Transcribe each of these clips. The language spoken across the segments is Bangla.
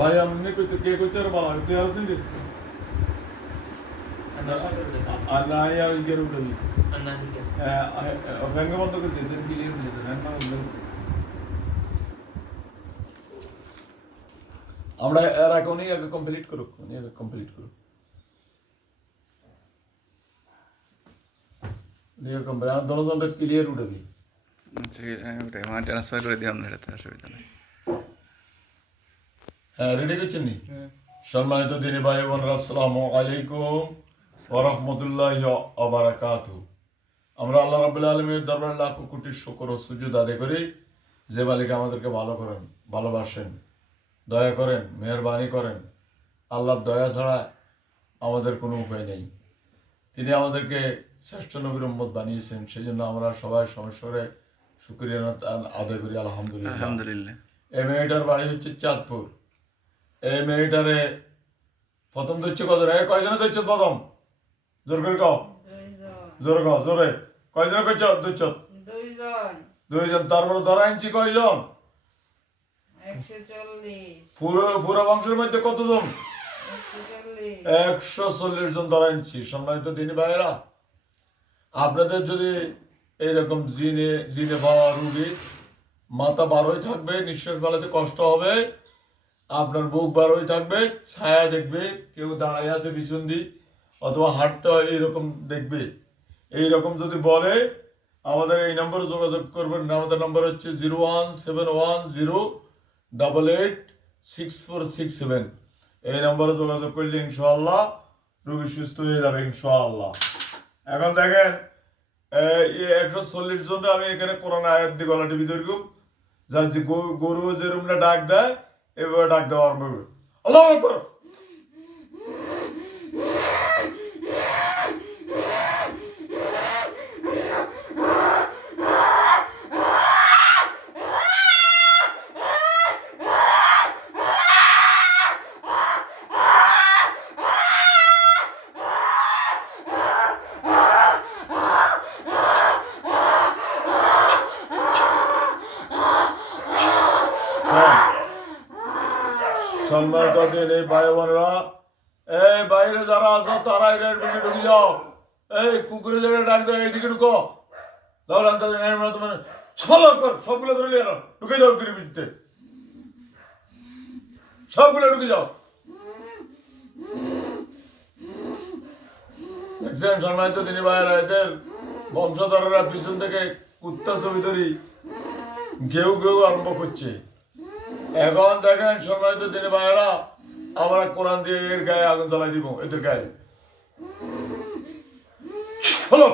ভাই আপনি কইতে কে কইতে আর বালা কে আছেন রে আর না ইয়া ইগের উড়বি ব্যাংক বন্ধ করে দিতেন ক্লিয়ার হয়ে যেতেন না হলে আমরা এর আগে উনি আগে কমপ্লিট করুক উনি আগে কমপ্লিট করুক উনি আগে কমপ্লিট আর দলদলটা ক্লিয়ার উঠবি আচ্ছা হ্যাঁ ওটাই আমার ট্রান্সফার করে দিলাম না এটাতে অসুবিধা নেই হ্যাঁ রেডি করছেন নি হ্যাঁ। সম্মানিত দিনী ভাই বোন আসসালামু আলাইকুম ওয়া অবরাকাত আমরা আল্লাহ রাব্বুল আলামিনের দরবারে লাখ কোটি শুকর ও সুযোগ আদায় করি যে মালিক আমাদেরকে ভালো করেন ভালোবাসেন দয়া করেন মেহরবানি করেন আল্লাহর দয়া ছাড়া আমাদের কোনো উপায় নেই তিনি আমাদেরকে শ্রেষ্ঠ নবীর উম্মত বানিয়েছেন সেই জন্য আমরা সবাই সমস্বরে সুক্রিয়া আদায় করি আলহামদুলিল্লাহ আলহামদুলিল্লাহ এই মেয়েটার বাড়ি হচ্ছে চাঁদপুর এই মেয়েটারে প্রথম ধরছে কজনে এ কয়জনে ধরছে প্রথম জোর করে কও জোর ক জোরে কয়জনে কইছ ধরছ দুইজন তারপর ধরা আনছি কয়জন পুরো পুরো বংশের মধ্যে কতজন একশো চল্লিশ জন ধরা আনছি সম্মানিত দিনী ভাইয়েরা আপনাদের যদি এইরকম জিনে জিনে পাওয়া রুগী মাথা বারোই থাকবে নিঃশ্বাস বেলাতে কষ্ট হবে আপনার বুক বার হয়ে থাকবে ছায়া দেখবে কেউ দাঁড়ায় আছে পিছন দিক অথবা হাঁটতে হয় এইরকম দেখবে এইরকম যদি বলে আমাদের এই নম্বরে যোগাযোগ করবেন আমাদের নম্বর হচ্ছে zero one seven one zero double eight six four six seven এই নম্বরে যোগাযোগ করলে ইনশাআল্লাহ রুগী সুস্থ হয়ে যাবে ইনশাআল্লাহ এখন দেখেন একশো চল্লিশ জন আমি এখানে কোরআন আয়াত দিয়ে গলাটি বিতর্ক যার গরু যেরকমটা ডাক দেয় এভাবে ডাক দেওয়ার মধ্যে আল্লাহ আকবর থাকেন এই ভাই বোনেরা এই বাইরে যারা আছো তারা ঢুকে যাও এই কুকুরে যারা ডাক দেয় এইদিকে ঢুকো তোমার কর সবগুলো ধরে নিয়ে ঢুকে যাও সবগুলো ঢুকে যাও দেখছেন তিনি ভাইয়েরা এদের বংশধররা পিছন থেকে কুত্তা ছবি ধরি ঘেউ ঘেউ আরম্ভ করছে এখন দেখেন সম্মানিত তিনি ভাইয়েরা আমরা কোরআন দিয়ে এর গায়ে আগুন জ্বালাই দিব এদের গায়ে হলো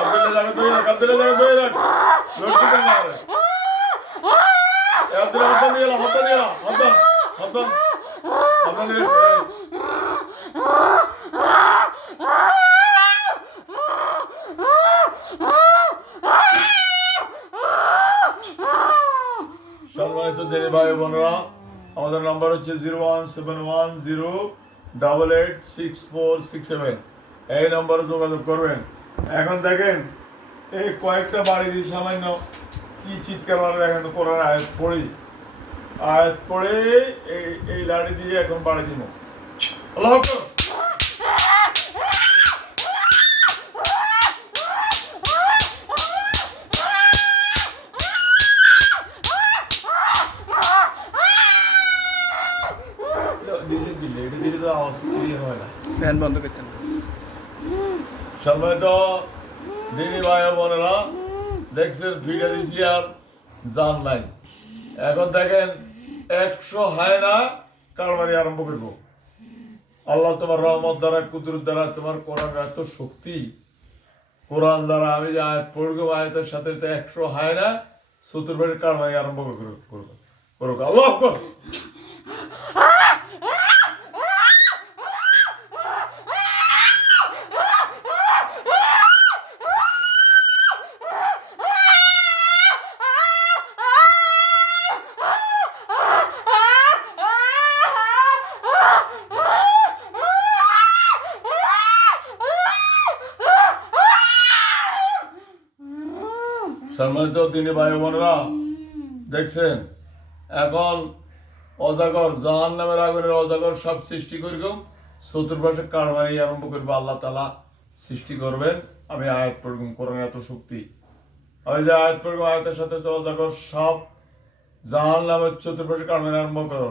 আব্দুল্লাহ জায়গা ধরে রাখ না রে আব্দুল্লাহ হাত দিয়ে হাত দিয়ে হাত হাত হাত দিয়ে দেরি ভাই বোনরা আমাদের নাম্বার হচ্ছে zero one seven one zero double eight six four six seven এই নম্বরে যোগাযোগ করবেন এখন দেখেন এই কয়েকটা বাড়ির সামান্য কি চিৎকার মানে দেখেন কোরআন আয়াত পড়ি আয়াত পড়ে এই এই লাড়ি দিয়ে এখন বাড়ি দিব আল্লাহ দিদি ভাই দেখছেন ফিডে দিছি আর নাই এখন দেখেন একশো কারবারি আরম্ভ করব আল্লাহ তোমার রহমত দ্বারা কুদুর দ্বারা তোমার কোরআন এত শক্তি কোরআন দ্বারা আমি যে পড়ব আয়াতের সাথে একশো হায়না চতুর্বাড়ির কারবারি আরম্ভ করবো আল্লাহ সম্মানিত তিনি ভাই বোনেরা দেখছেন এখন অজাগর জাহান নামের আগুনের অজাগর সব সৃষ্টি করিকম চতুর্পাশে কারবারি আরম্ভ করবে আল্লাহ তালা সৃষ্টি করবেন আমি আয়াত পড়গুম করেন এত শক্তি আমি যে আয়াত পড়গুম আয়াতের সাথে অজাগর সব জাহান নামের চতুর্পাশে কারবারি আরম্ভ করো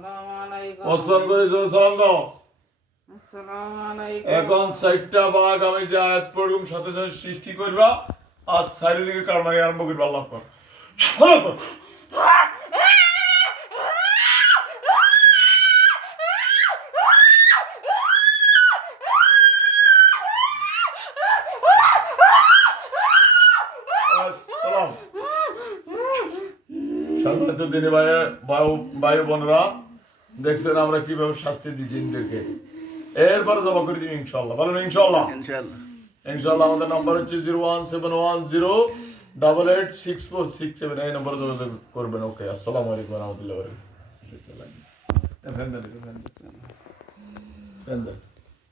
করে সালাম দাও এখন চারটা বাঘ আমি যে আয়াত পড়ুম সাথে সাথে সৃষ্টি করবা আর চারিদিকে কারমারি আরম্ভ করবা আল্লাহ কর সর্বোচ্চ দিনে বায়ু বোনরা দেখছেন আমরা কিভাবে শাস্তি দিচ্ছি ইন্দ্রকে এরপরে জমা করে দিন ইনশাল্লাহ বলেন ইনশাল্লাহ ইনশাল্লাহ আমাদের নাম্বার হচ্ছে zero one seven one zero double eight six four six seven এই নম্বরে যোগাযোগ করবেন ওকে আসসালামু আলাইকুম রহমতুল্লাহ ফেন্দার ফেন্দার